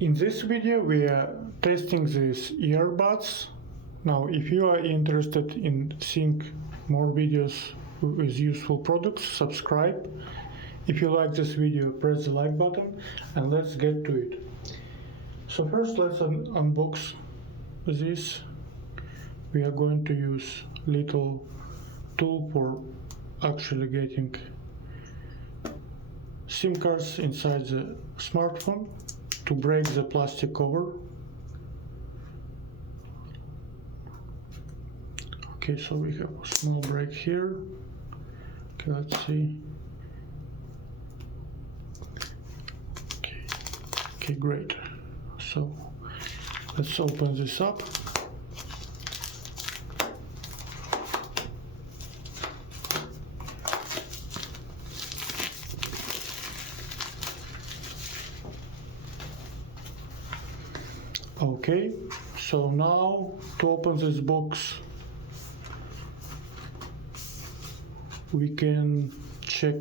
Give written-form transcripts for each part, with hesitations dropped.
In this video we are testing these earbuds. Now if you are interested in seeing more videos with useful products, subscribe. If you like this video, press the like button and let's get to it. So first let's unbox this. We are going to use little tool for actually getting SIM cards inside the smartphone to break the plastic cover. Okay, so we have a small break here. Okay, let's see. Okay, great. So let's open this up. Okay, so now to open this box, we can check.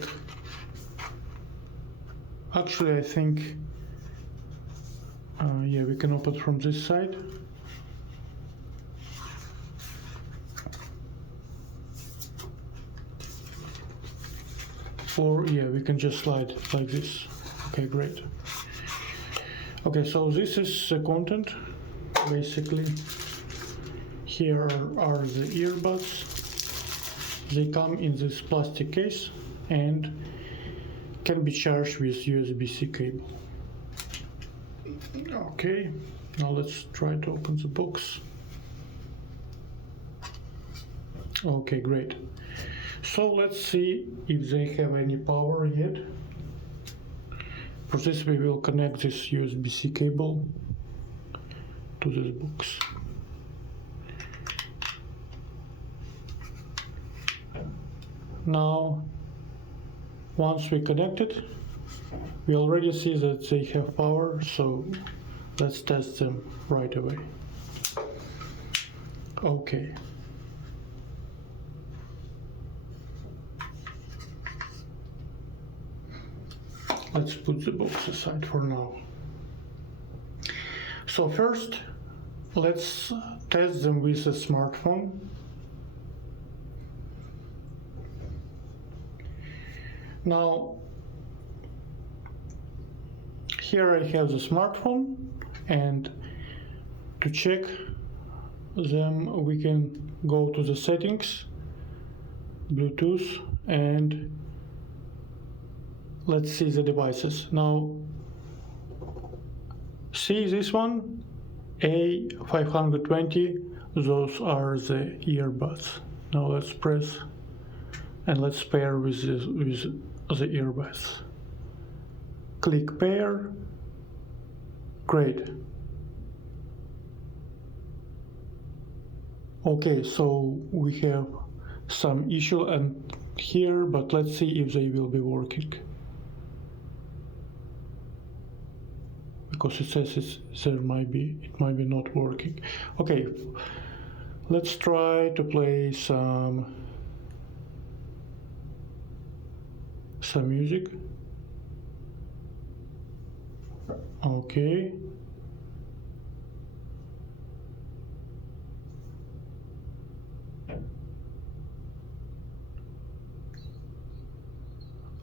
Actually, I think, yeah, we can open from this side. Or, yeah, we can just slide like this. Okay, great. Okay, so this is the content. Basically, here are the earbuds. They come in this plastic case and can be charged with USB-C cable. Okay, now let's try to open the box. Okay, great. So let's see if they have any power yet. For this we will connect this USB-C cable to this box. Now, once we connect it, we already see that they have power, so let's test them right away. Okay. Let's put the box aside for now. So first, let's test them with a smartphone. Now, here I have the smartphone, and to check them, we can go to the settings, Bluetooth, and let's see the devices. Now, see this one, A520, those are the earbuds. Now let's press and let's pair with the earbuds. Click pair. Great. Okay, so we have some issue and here, but let's see if they will be working. Because it says it might be not working. Okay, let's try to play some music. Okay.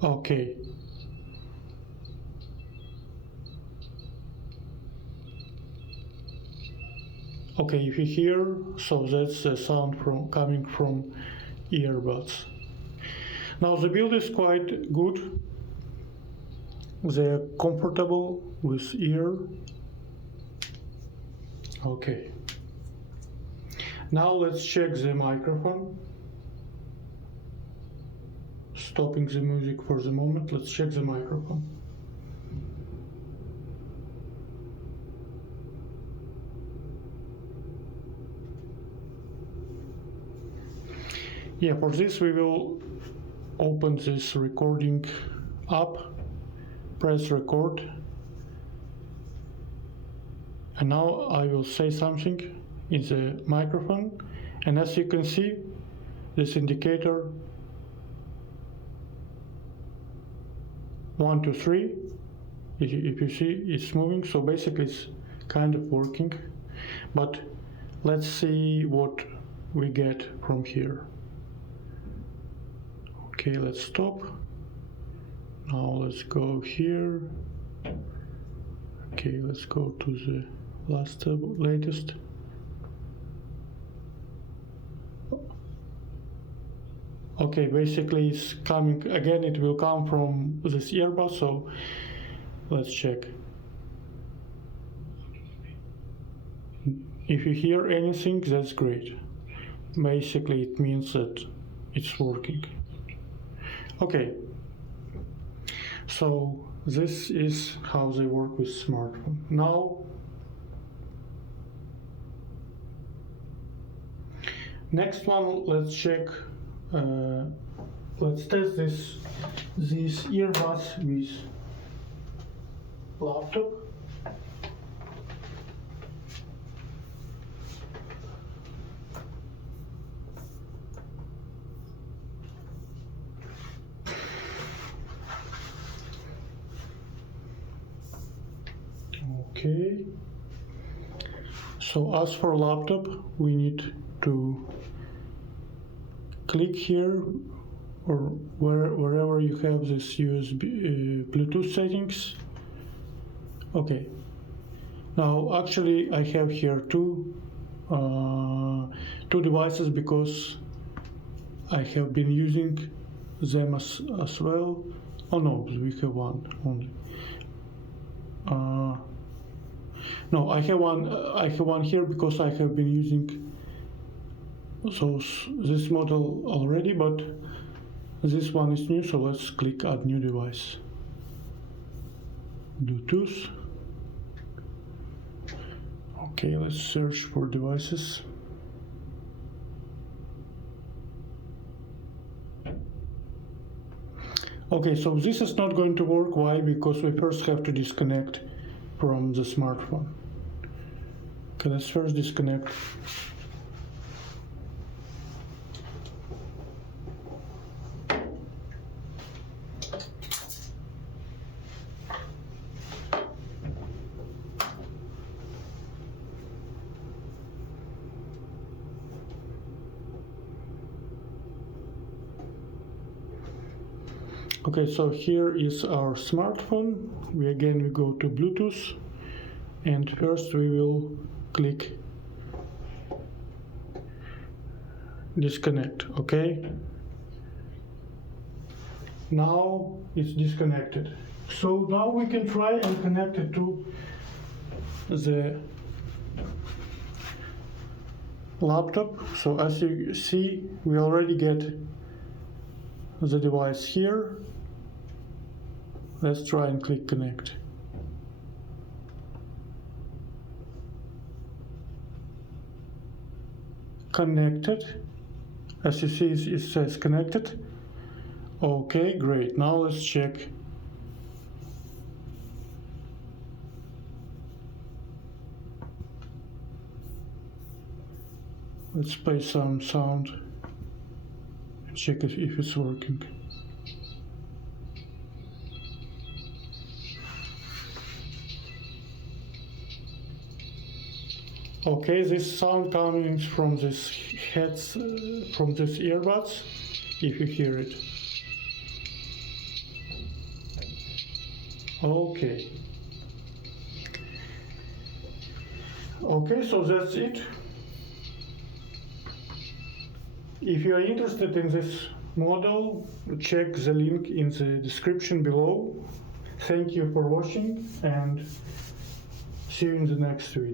Okay. Okay, if you hear, so that's the sound coming from earbuds. Now the build is quite good. They're comfortable with ear. Okay. Now let's check the microphone. Stopping the music for the moment. Let's check the microphone. Yeah, for this we will open this recording app, press record, and now I will say something in the microphone, and as you can see, this indicator 1, 2, 3 If you see, it's moving, so basically it's kind of working. But let's see what we get from here. Okay, let's stop. Now let's go here. Okay, let's go to the latest. Okay, basically it's coming again. It will come from this earbud, so let's check. If you hear anything, that's great. Basically it means that it's working. Okay, so this is how they work with smartphone. Now next one, let's check. Let's test these earbuds with laptop. Okay. So as for laptop, we need to click here or wherever you have this USB Bluetooth settings. Okay. Now actually I have here two devices because I have been using them as well. Oh no, we have one only. No, I have one here because I have been using this model already, but this one is new, so let's click add new device. Bluetooth. Okay, let's search for devices. Okay, so this is not going to work. Why? Because we first have to disconnect from the smartphone. Okay, let's first disconnect. Okay, so here is our smartphone. We go to Bluetooth, and first we will click disconnect. Okay, now it's disconnected. So now we can try and connect it to the laptop. So as you see, we already get the device here. Let's try and click connect. Connected. As you see, it says connected. Okay, great. Now let's check. Let's play some sound and check if it's working. Okay, this sound coming from this from this earbuds, if you hear it. Okay. Okay, so that's it. If you are interested in this model, check the link in the description below. Thank you for watching and see you in the next video.